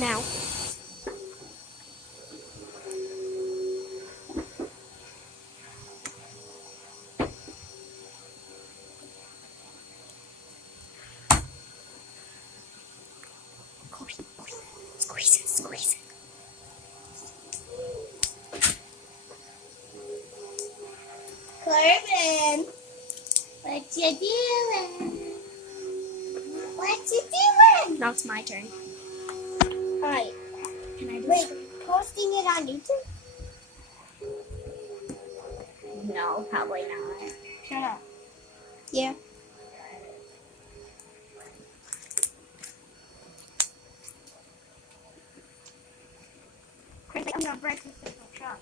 now. Squeeze it, squeeze it. Corbin, what you doing? What you doing? Now it's my turn. Alright, Can I do wait, posting it on YouTube? No, probably not. Shut up. Yeah. I'm gonna break this little truck.